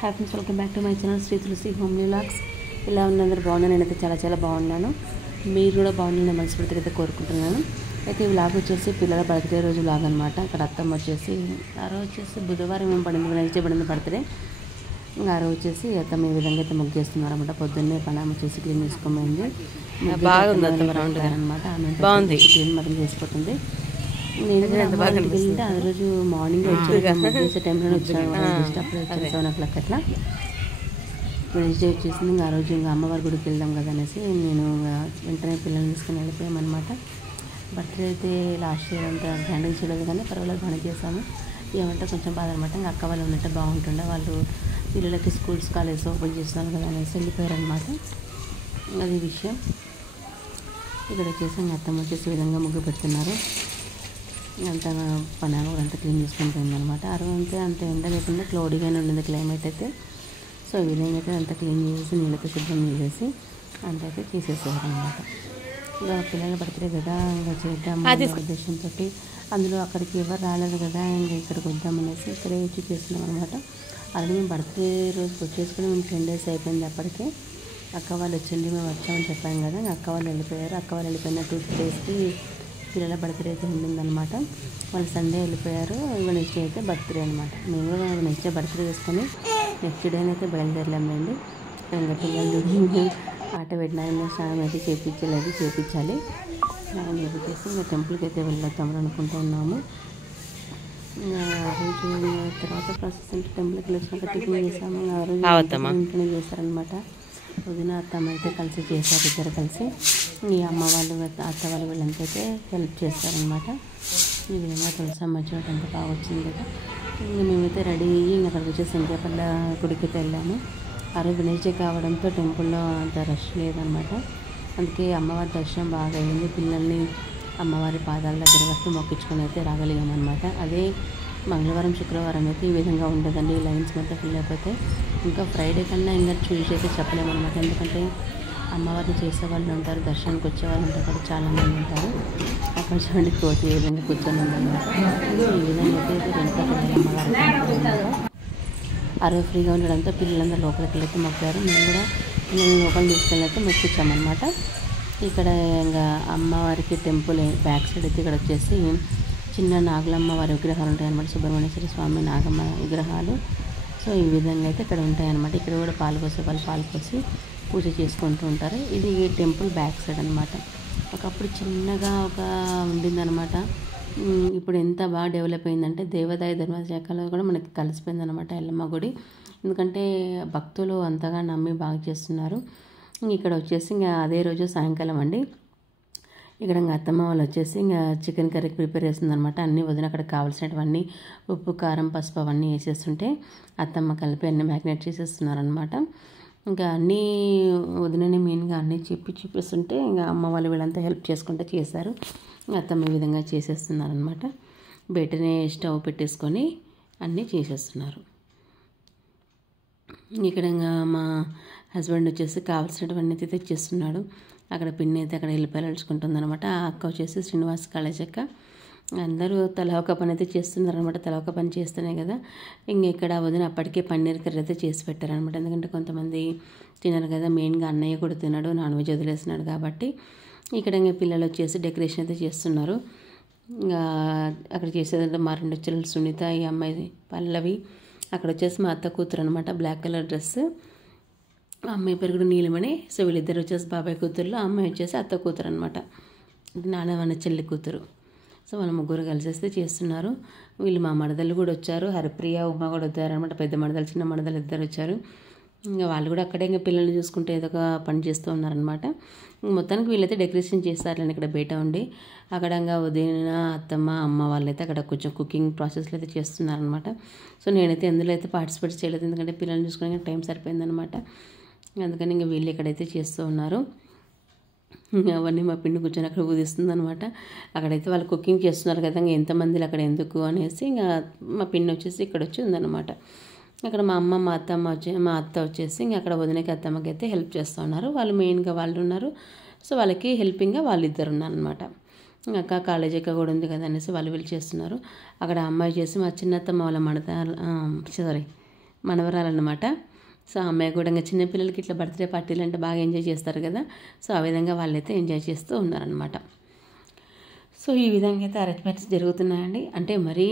Hi friends, welcome back to my channel Sri Tulasi homely vlogs. ఇలా ఉన్న అందరూ బాగున్నాను. నేనైతే చాలా బాగున్నాను. మీరు కూడా బాగుందని మనస్ఫూర్తిగా అయితే కోరుకుంటున్నాను. అయితే ఈ వ్లాగ్ వచ్చేసి పిల్లల బర్త్డే రోజు వ్లాగ్ అనమాట. అక్కడ అత్తమ్మ వచ్చేసి ఆ రోజు వచ్చేసి బుధవారం ఏం పడింది, వెనస్డే పడింది బర్త్డే. ఇంకా ఆ రోజు వచ్చేసి అత్తమ్మ ఈ విధంగా అయితే ముగ్గు చేస్తున్నారు అనమాట. పొద్దున్నే పనామ వచ్చేసి క్లీన్ చేసుకోమైంది అనమాట. ఆమె క్లీన్ మాత్రం చేసుకుంటుంది. నేను వెళ్తే ఆ రోజు మార్నింగ్ వచ్చేసే టైంలో వచ్చాను. జస్ట్ అప్పుడు వచ్చాను 7 o'clock అట్లా. వెనస్డే వచ్చేసింది. ఇంకా ఆ రోజు ఇంకా అమ్మవారి గుడికి వెళ్దాం కదా అనేసి నేను వెంటనే పిల్లల్ని తీసుకుని వెళ్ళిపోయామన్నమాట. బర్త్డే అయితే లాస్ట్ ఇయర్ అంతా గ్రాండ్గా చేయలేదు, కానీ పర్వాలేదు బాగా చేసాము. ఏమంటే కొంచెం బాధ అనమాట. ఇంకా అక్క వాళ్ళు ఉన్నట్టు బాగుంటుండే. వాళ్ళు పిల్లలకి స్కూల్స్ కాలేజ్ ఓపెన్ చేస్తున్నారు కదా అనేసి వెళ్ళిపోయారనమాట. అది విషయం. ఇక్కడ వచ్చేసి ఇంకా అత్తమ్మ వచ్చేసి ఈ విధంగా ముగ్గు పెడుతున్నారు. అంతా పనామ కూడా అంతా క్లీన్ చేసుకుంటుంది అనమాట. ఆ రోజు అంతే అంత ఎండ లేకుండా క్లౌడీగానే ఉండింది క్లైమేట్ అయితే. సో ఈ విధంగా అయితే అంతా క్లీన్ చేసి నీళ్ళతో శుభ్రం చేసి అంత అయితే తీసేసేవారు అనమాట. ఇంకా పిల్లల బర్త్డే కదా, ఇంకా చేద్దాం ఉద్దేశంతో అందులో అక్కడికి ఎవరు రాలేదు కదా, ఇంకా ఇక్కడికి వద్దామనేసి ఇక్కడే వచ్చి చేస్తున్నాం అనమాట. అలాగే మేము బర్త్డే రోజు వచ్చేసుకుని మేము 10 days అయిపోయింది. అప్పటికే అక్క వాళ్ళు వచ్చింది, మేము వచ్చామని చెప్పాము కదా. అక్క వాళ్ళు వెళ్ళిపోయారు. అక్క వాళ్ళు వెళ్ళిపోయిన 2-3 daysకి పిల్లల బర్త్డే అయితే ఉండిందనమాట. వాళ్ళు సండే వెళ్ళిపోయారు. నెక్స్ట్ డే అయితే బర్త్డే అనమాట. మేము కూడా నెక్స్ట్ డే బర్త్డే చేసుకొని నెక్స్ట్ డే అయితే బయలుదేరలేమండి. ఇంకా పిల్లలు ఆట పెట్టిన స్నానం అయితే చేయించాలి. స్నానం చేసి ఇంకా టెంపుల్కి అయితే వెళ్ళొద్దామని అనుకుంటూ ఉన్నాము. ఆ రోజు తర్వాత ప్రాసెస్ అంటే టెంపుల్కి వెళ్ళొచ్చినాక టిఫిన్ చేసాము. ఆ రోజు ఇంట్లోనే చేశారనమాట. వదిన అత్తమ్మ అయితే కలిసి చేశారు. ఇద్దరు కలిసి ఈ అమ్మ వాళ్ళు అత్త వాళ్ళు వీళ్ళంతా అయితే హెల్ప్ చేస్తారనమాట. ఈ విధంగా తులసమ్మ వచ్చినట్టు అంత బాగా వచ్చింది కదా. ఇంకా మేమైతే రెడీ అయ్యి ఇంకా అక్కడికి వచ్చేసి శంకరపల్లి గుడికి అయితే వెళ్ళాము. ఆ రోజు వెనస్డే కావడంతో టెంపుల్లో అంత రష్ లేదనమాట. అందుకే అమ్మవారి దర్శనం బాగా అయింది. పిల్లల్ని అమ్మవారి పాదాల దగ్గర వరకు మొక్కించుకొని అయితే రాగలిగామన్నమాట. అదే మంగళవారం శుక్రవారం అయితే ఈ విధంగా ఉండదండి. ఈ లైన్స్ మొత్తం ఫిల్ అయిపోతాయి. ఇంకా ఫ్రైడే కన్నా ఇంకా చూసి అయితే చెప్పలేమన్నమాట. ఎందుకంటే అమ్మవారిని చేసే వాళ్ళు ఉంటారు, దర్శనానికి వచ్చే వాళ్ళు ఉంటారు కదా, చాలామంది ఉంటారు. అక్కడ చూడండి కోతి ఏ విధంగా కూర్చొని ఉందన్నమాట. ఈ విధంగా అయితే వెనుక అమ్మవారి ఆ రోజు ఫ్రీగా ఉండడంతో పిల్లలందరూ లోపలికి వెళ్ళి మొక్కారు. మేము కూడా పిల్లల్ని లోపల తీసుకెళ్ళి మొక్కించామన్నమాట. ఇక్కడ ఇంకా అమ్మవారికి టెంపుల్ బ్యాక్ సైడ్ అయితే ఇక్కడ వచ్చేసి చిన్న నాగులమ్మ వారి విగ్రహాలు ఉంటాయన్నమాట. సుబ్రహ్మణ్యేశ్వర స్వామి, నాగమ్మ విగ్రహాలు. సో ఈ విధంగా అయితే ఇక్కడ ఉంటాయన్నమాట. ఇక్కడ కూడా పాలు పోసి పూజ చేసుకుంటూ ఉంటారు. ఇది టెంపుల్ బ్యాక్ సైడ్ అనమాట. ఒకప్పుడు చిన్నగా ఉండిందనమాట. ఇప్పుడు ఎంత బాగా డెవలప్ అయిందంటే దేవాదాయ ధర్మశాఖలో కూడా మనకి కలిసిపోయిందనమాట ఎల్లమ్మ గుడి. ఎందుకంటే భక్తులు అంతగా నమ్మి బాగా చేస్తున్నారు. ఇక్కడ వచ్చేసి ఇంకా అదే రోజు సాయంకాలం అండి. ఇక్కడ ఇంకా అత్తమ్మ వాళ్ళు వచ్చేసి ఇంకా చికెన్ కర్రీకి ప్రిపేర్ చేస్తుందనమాట. అన్నీ వదిన అక్కడ కావాల్సినవన్నీ ఉప్పు, కారం, పసుపు అవన్నీ వేసేస్తుంటే అత్తమ్మ కలిపి అన్నీ మ్యాగ్నేట్ చేసేస్తున్నారనమాట. ఇంకా అన్నీ వదినని మెయిన్గా అన్నీ చూపిస్తుంటే ఇంకా అమ్మ వాళ్ళు వీళ్ళంతా హెల్ప్ చేసుకుంటే చేశారు. అత్తమ్మ ఈ విధంగా చేసేస్తున్నారనమాట. బయటనే స్టవ్ పెట్టేసుకొని అన్నీ చేసేస్తున్నారు. ఇక్కడ ఇంకా మా హస్బెండ్ వచ్చేసి కావాల్సినవన్నీ అయితే తెచ్చేస్తున్నాడు. అక్కడ పిన్ని అయితే అక్కడ వెళ్ళిపోయి నడుచుకుంటుంది అనమాట. ఆ అక్క వచ్చేసి శ్రీనివాస్ కాలేజ్ అక్క. అందరూ తల ఒక పని అయితే చేస్తున్నారనమాట. తల ఒక పని చేస్తేనే కదా. ఇక్కడ వదిన అప్పటికే పన్నీర్ కర్రీ అయితే చేసి పెట్టారనమాట. ఎందుకంటే కొంతమంది తినరు కదా, మెయిన్గా అన్నయ్య కూడా తినడు, నాన్ వెజ్ వదిలేస్తున్నాడు కాబట్టి. ఇక్కడ ఇంకా పిల్లలు వచ్చేసి డెకరేషన్ అయితే చేస్తున్నారు. ఇంకా అక్కడ చేసేదంటే మా 2 చెల్లెలు సునీత, ఈ అమ్మాయి పల్లవి. అక్కడ వచ్చేసి మా అత్త కూతురు అనమాట, బ్లాక్ కలర్ డ్రెస్. అమ్మాయి పేరు కూడా నీలమణి. సో వీళ్ళిద్దరు వచ్చేసి బాబాయ్ కూతురులో, అమ్మాయి వచ్చేసి అత్త కూతురు అనమాట, నాన్న చెల్లి కూతురు. సో వాళ్ళ ముగ్గురు కలిసేస్తే చేస్తున్నారు. వీళ్ళు మా మరదలు కూడా వచ్చారు, హరిప్రియ, ఉమ కూడా వచ్చారనమాట. పెద్ద మరదలు, చిన్న మరదలు ఇద్దరు వచ్చారు. ఇంకా వాళ్ళు కూడా అక్కడే ఇంకా పిల్లల్ని చూసుకుంటే ఏదో ఒక పని చేస్తూ ఉన్నారనమాట. మొత్తానికి వీళ్ళైతే డెకరేషన్ చేస్తారండి ఇక్కడ బయట ఉండి. అక్కడ ఇంకా వదిన, అత్తమ్మ, అమ్మ వాళ్ళైతే అక్కడ కొంచెం కుకింగ్ ప్రాసెస్లో అయితే చేస్తున్నారనమాట. సో నేనైతే ఎందులో అయితే పార్టిసిపేట్ చేయలేదు, ఎందుకంటే పిల్లల్ని చూసుకునే టైం సరిపోయిందనమాట. అందుకని ఇంకా వీళ్ళు ఇక్కడైతే చేస్తూ ఉన్నారు. అవన్నీ మా పిండి కూర్చొని అక్కడ ఊదిస్తుంది అనమాట. అక్కడైతే వాళ్ళు కుకింగ్ చేస్తున్నారు కదా, ఇంకా ఎంతమందిలు అక్కడ ఎందుకు అనేసి ఇంకా మా పిండి వచ్చేసి ఇక్కడ వచ్చి ఉందన్నమాట. అక్కడ మా అమ్మ, మా అత్త వచ్చేసి ఇంకా అక్కడ వదినకి అత్తమ్మకి అయితే హెల్ప్ చేస్తూ ఉన్నారు. వాళ్ళు మెయిన్గా వాళ్ళు ఉన్నారు. సో వాళ్ళకి హెల్పింగ్గా వాళ్ళిద్దరు ఉన్నారనమాట. అక్క కాలేజ్ అక్క కూడా ఉంది కదా అనేసి వాళ్ళు వీళ్ళు చేస్తున్నారు. అక్కడ అమ్మాయి చేసి మా చిన్నత్తమ్మ వాళ్ళ మనవరాలన్నమాట. సో అమ్మాయి కూడా ఇంకా చిన్నపిల్లలకి ఇట్లా బర్త్డే పార్టీలు అంటే బాగా ఎంజాయ్ చేస్తారు కదా. సో ఆ విధంగా వాళ్ళైతే ఎంజాయ్ చేస్తూ ఉన్నారనమాట. సో ఈ విధంగా అయితే అరేంజ్మెంట్స్ జరుగుతున్నాయండి. అంటే మరీ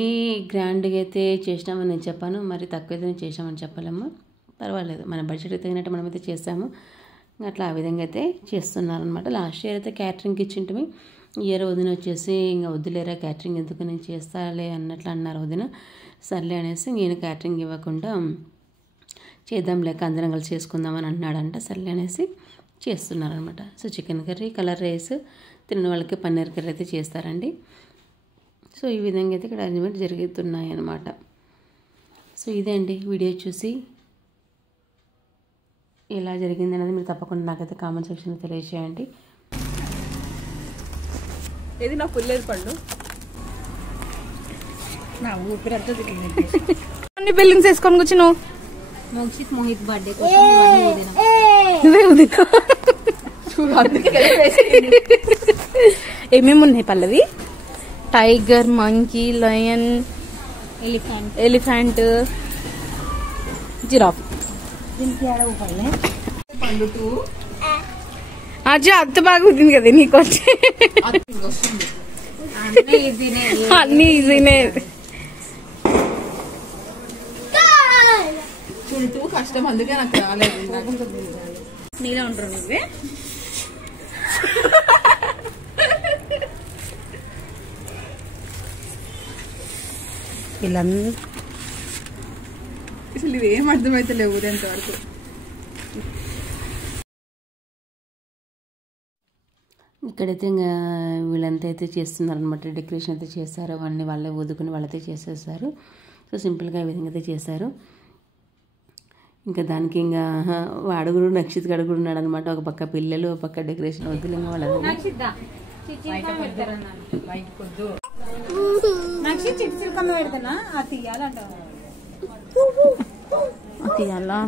గ్రాండ్గా అయితే చేసినామని నేను చెప్పాను, మరి తక్కువైతే చేసామని చెప్పలేము. పర్వాలేదు, మన బడ్జెట్కి తగినట్టు మనమైతే చేస్తాము. అట్లా ఆ విధంగా అయితే చేస్తున్నారనమాట. లాస్ట్ ఇయర్ అయితే క్యాటరింగ్కి ఇచ్చింటివి. ఈ ఇయర్ వదిన వచ్చేసి ఇంకా వద్దులేరా క్యాటరింగ్ ఎందుకు, నేను చేస్తాలే అన్నట్లు అన్నారు వదిన. సర్లే అనేసి నేను క్యాటరింగ్ ఇవ్వకుండా చేద్దాం లేక అందరం కలిసి చేసుకుందామని అన్నాడంట. సర్లే అనేసి చేస్తున్నారనమాట. So chicken curry, colour rice, తిన్న వాళ్ళకి పన్నీర్ కర్రీ అయితే చేస్తారండి. సో ఈ విధంగా అయితే ఇక్కడ అరేంజ్మెంట్ జరుగుతున్నాయి అన్నమాట. సో ఇదే అండి వీడియో. చూసి ఎలా జరిగింది అనేది మీరు తప్పకుండా నాకైతే కామెంట్ సెక్షన్లో తెలియజేయండి. ఏది నా పుల్లేరు పండు నా ఊపిరంతా తిరిగింది. అన్ని బిల్డింగ్స్ వేసుకొని కూర్చున్నావు. మోక్షిత్ మోహిత్ బర్త్డే ఏమేమి ఉన్నాయి Pallavi? Tiger, monkey, lion, elephant, giraffe. అజ్జా అంత బాగా కుదిరింది కదా నీకు వచ్చి. అన్ని ఈజీనే. కష్టం అందుకే నాకు రాలేదు. నీలో ఉంటారు నువ్వే. అసలు ఇది ఏం అర్థమైతే లేవు ఊరేంత వరకు. ఇక్కడైతే ఇంకా వీళ్ళంతా అయితే చేస్తున్నారు అనమాట. డెకరేషన్ అయితే చేస్తారు, అవన్నీ వాళ్ళే వదుకుని వాళ్ళైతే చేసేసారు. సో సింపుల్గా ఈ విధంగా అయితే చేశారు. ఇంకా దానికి ఇంకా అడుగుడు నక్షిత్ అడుగుడు ఉన్నాడు అనమాట. ఒక పక్క పిల్లలు, ఒక పక్క డెకరేషన్ వద్దులు ఇంకా వాళ్ళ తీయాలా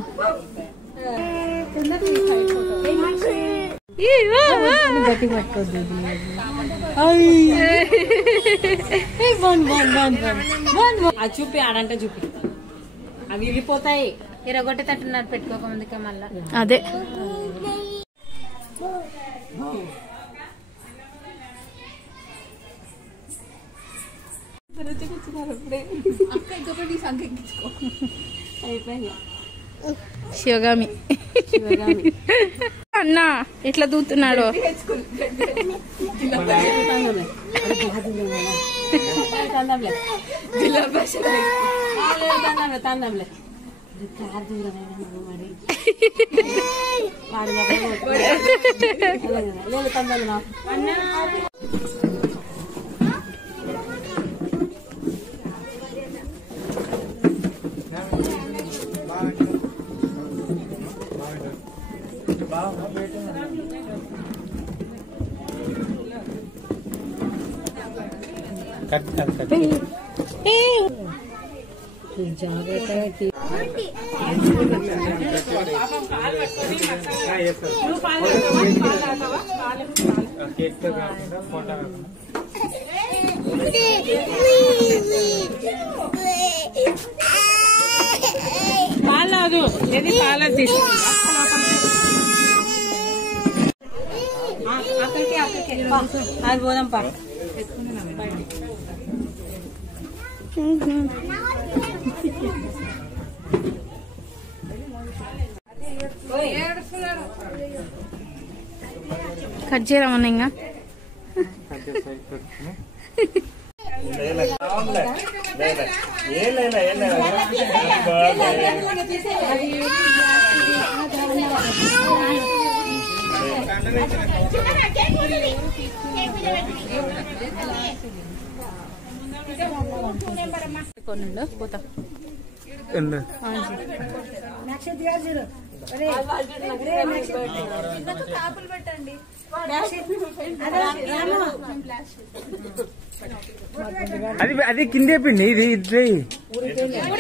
చూపి ఆడంటే చూపి అవి వెళ్ళిపోతాయి. ఇరగొట్టే తట్టున్నారు పెట్టుకోకముందుకే మళ్ళా. అదే శివగామి అన్నా ఎట్లా దూతున్నాడు. పాలదు ఏది పాలదు తీసుకుంటా అక్కడికి అది పోదాం పా. కట్ చేయరామన్నా ఇంకా పోతా అది అది కిందే పిండి ఇది ఇడ్లీ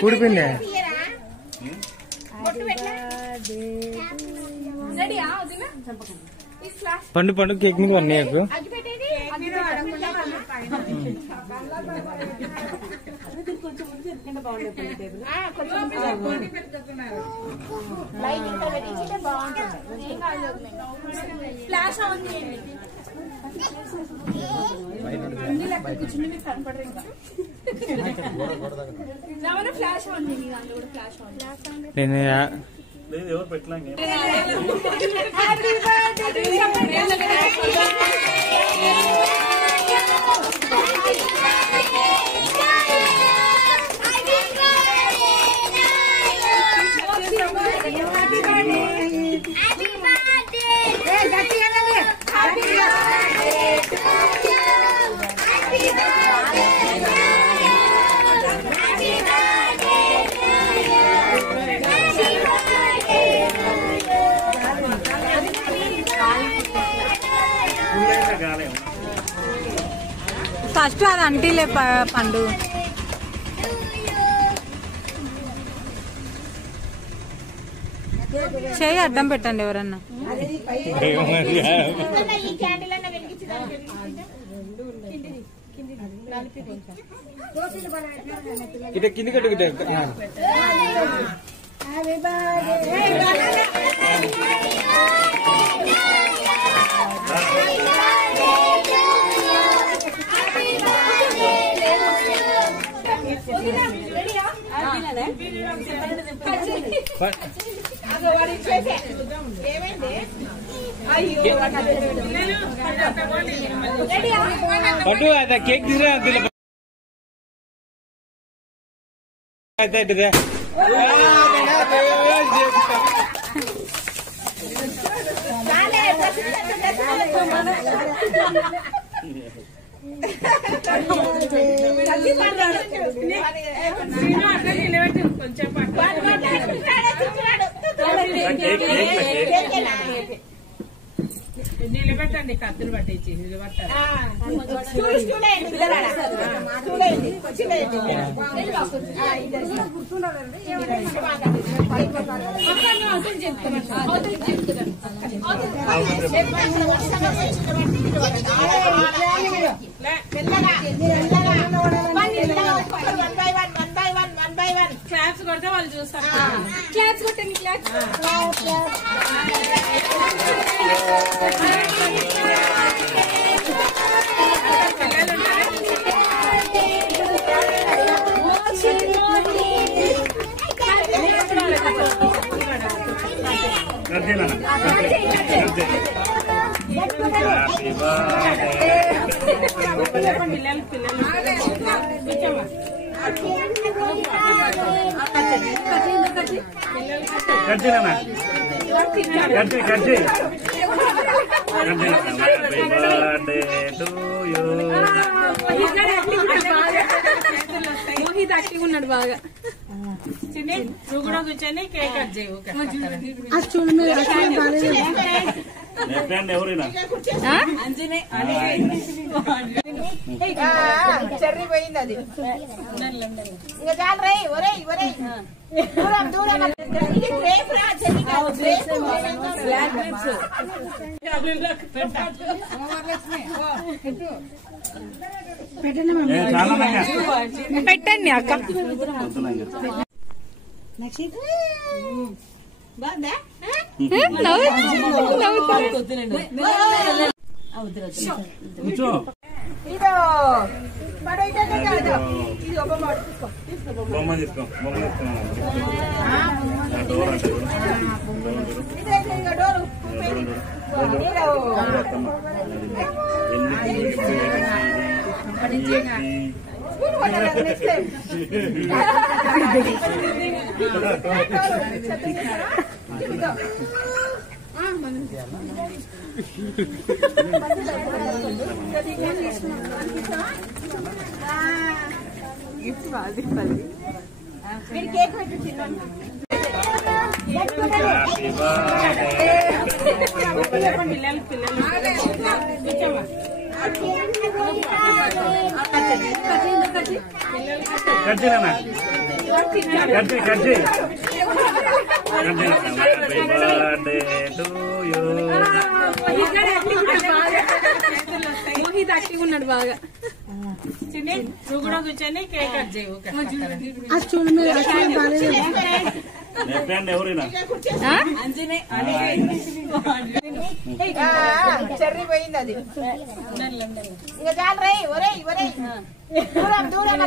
ఊడిపిండి పండు పండు కేక్ నీకు వన్ ఇయర్ ఫ్లాష్ ఆన్ చేయండి. అన్ని లెక్క కూర్చుని మీకు కనపడరు ఇంకా. ఫ్లాష్ ఆన్ చేయండి, అందులో కూడా ఫ్లాష్ ఆన్ ఎవరు పెట్టలేండి. ఫస్ట్ అది అంటిలే పండు. చేయి అడ్డం పెట్టండి ఎవరన్నా. కింది కట్టుకుంటే పట్టు అదే కేక్ తీరా అయితే నిలబెట్టండి, కత్తులు పట్టించి నిలబెట్టాలి. క్లాప్స్ కొడితే వాళ్ళు చూస్తారు. క్లాప్స్ కొట్టండి, క్లాప్స్. యాక్టివ్ ఉన్నాడు బాగా. నువ్వు కూడా కూర్చొని కేక్ కట్ చేయి. ఎవరైనా చెర్రీ పోయింది అది. ఇంకా చాలు రై. ఒరే ఒరే దూరం దూరం. పెట్టండి అక్క. బొమ్మ తీసుకో. కేక్ పెట్టి చిన్న పిల్లలు యాక్టివ్ ఉన్నాడు బాగా. నువ్వు కూడా కూర్చొని కేక్ కట్ చేయవు ఎవరైనా చెర్రీ పోయింది అది ఇంకా చాలు రై ఒరే ఒరే దూరం దూరం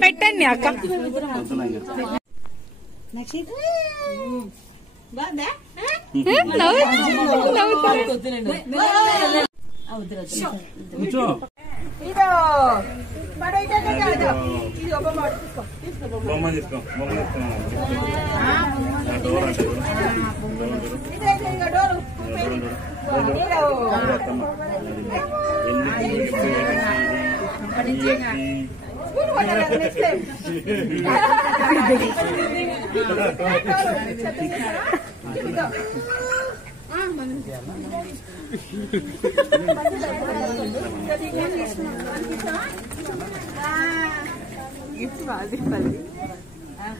పెట్టండి అక్క కూర్చో ఇదో బొమ్మ తీసుకో బొమ్మ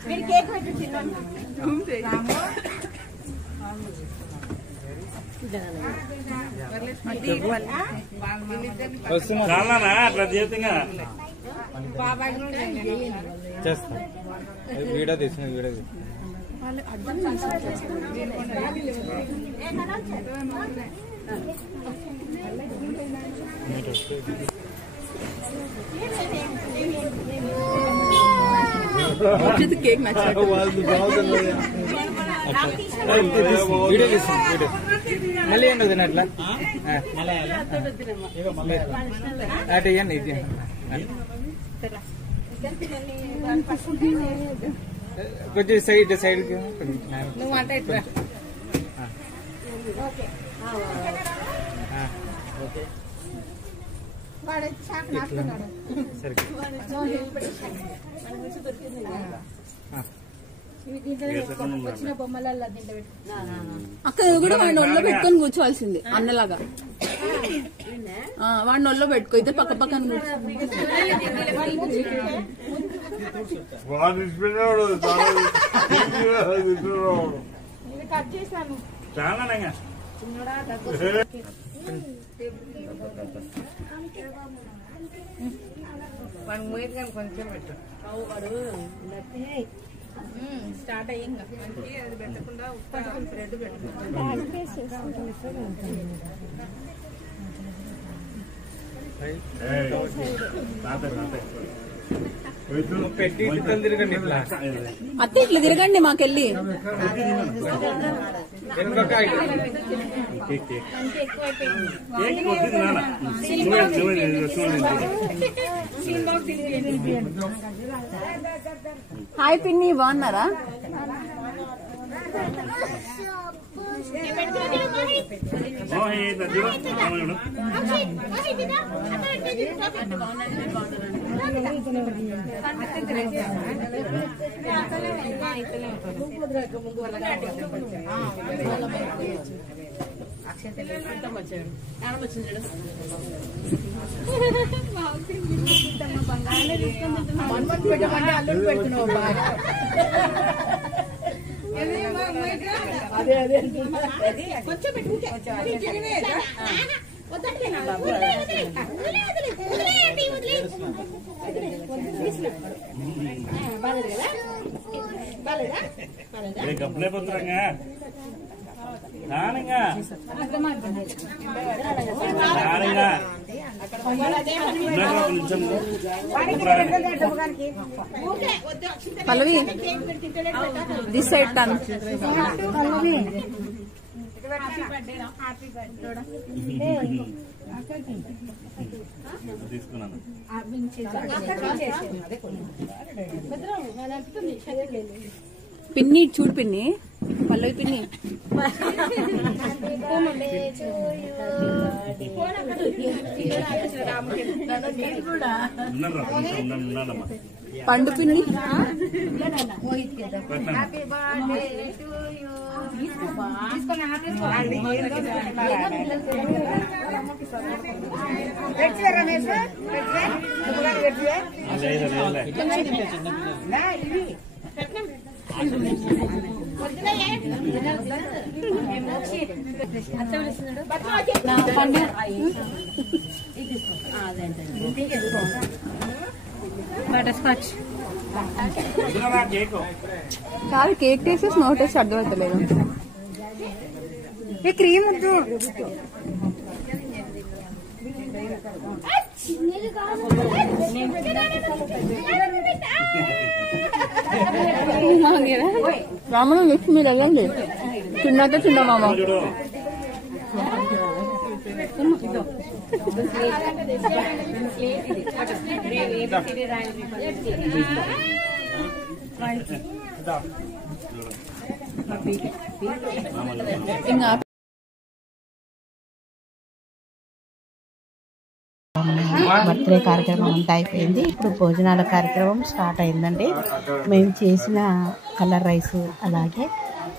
మీరు కేక్ పెట్టి తిన్నాను చాలా అట్లా జీవితంగా చేస్తా వీడియో తీసిన వీడియో కేక్ నచ్చాడు వీడియో తీసిన వీడియో మళ్ళీ ఏంటి వదినట్లా అటు ఇవ్వండి ఇది కొంచెం సైడ్ సైడ్కి నువ్వు అంటే ఓకే సరే అక్క కూడా వాడిని ఒళ్ళో పెట్టుకొని కూర్చోవాల్సింది అన్నలాగా వాడిని ఒళ్ళో పెట్టుకో ఇద్దరు పక్క పక్కన చాలా కొంచెం పెట్టు స్టార్ట్ అయ్యింది అది పెట్టకుండా బ్రెడ్ పెట్టు పెట్టి తిరగండి ఇట్లా అత్త ఇట్లా తిరగండి మాకెళ్ళి హాయ్ పిన్ని బాగున్నారా కొంచెం గప్పులే పోతురంగా నానంగా పల్లవి దిస్ సైడ్ టన్ తీసుకున్నాను పిన్ని చూడు పిన్ని పల్లవి పిన్ని పండు పిన్ని బటర్ స్కాచ్ వదిలేనా కేక్ కాదు, కేక్ టేస్ట్ స్నో టేస్ట్ అర్థమవుతలేదు. ఈ క్రీమ్ వద్దు. రామను లిప్స్ మీద వెళ్ళండి. చిన్నతో చిన్న మామ. చూడు ఇంకా బర్త్డే కార్యక్రమం అంతా అయిపోయింది. ఇప్పుడు భోజనాల కార్యక్రమం స్టార్ట్ అయిందండి. మేము చేసిన కలర్ రైస్ అలాగే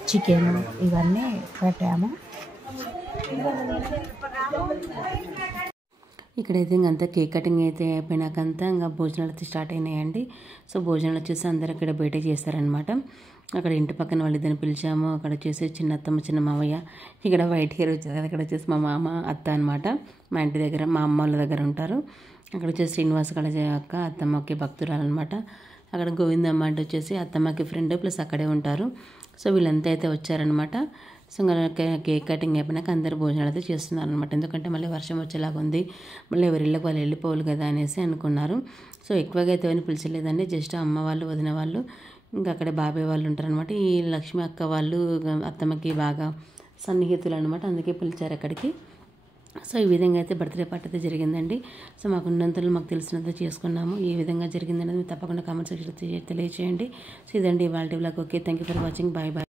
చికెన్ ఇవన్నీ పెట్టాము. ఇక్కడైతే ఇంకంతా కేక్ కటింగ్ అయితే అయిపోయినాకంతా ఇంకా భోజనాలు అయితే స్టార్ట్ అయినాయండి. సో భోజనాలు వచ్చేసి అందరూ ఇక్కడ బయట చేస్తారనమాట. అక్కడ ఇంటి పక్కన వాళ్ళిద్దరిని పిలిచాము. అక్కడ వచ్చేసి చిన్న అత్తమ్మ చిన్న మావయ్య, ఇక్కడ వైట్ హెయిర్ వచ్చేసి అక్కడ వచ్చేసి మా మామ అత్త అనమాట. మా ఇంటి దగ్గర మా అమ్మ వాళ్ళ దగ్గర ఉంటారు. అక్కడ వచ్చేసి శ్రీనివాస్ కళ అక్క అత్తమ్మకి భక్తురాలన్నమాట. అక్కడ గోవిందమ్మ అంటే వచ్చేసి అత్తమ్మకి ఫ్రెండ్ ప్లస్ అక్కడే ఉంటారు. సో వీళ్ళంతా అయితే వచ్చారనమాట. సో కేక్ కటింగ్ అయిపోయినాక అందరూ భోజనాలు అయితే చేస్తున్నారు అనమాట. ఎందుకంటే మళ్ళీ వర్షం వచ్చేలాగా ఉంది, మళ్ళీ ఎవరి ఇళ్ళకి వాళ్ళు వెళ్ళిపోవాలి కదా అనేసి అనుకున్నారు. సో ఎక్కువగా అయితే ఎవరిని పిలిచలేదండి. జస్ట్ అమ్మ వాళ్ళు వదిన వాళ్ళు ఇంకా అక్కడ బాబాయ్ వాళ్ళు ఉంటారనమాట. ఈ లక్ష్మి అక్క వాళ్ళు అత్తమ్మకి బాగా సన్నిహితులు అనమాట, అందుకే పిలిచారు అక్కడికి. సో ఈ విధంగా అయితే బర్త్డే పార్టీ అయితే జరిగిందండి. సో మాకు ఉన్నంతలో మాకు తెలిసినంత చేసుకున్నాము. ఏ విధంగా జరిగిందనేది మీరు తప్పకుండా కామెంట్ సెక్షన్లో తెలియజేయండి. సో ఇదండి ఇవాళ vlog. Okay, thank you for watching. Bye bye.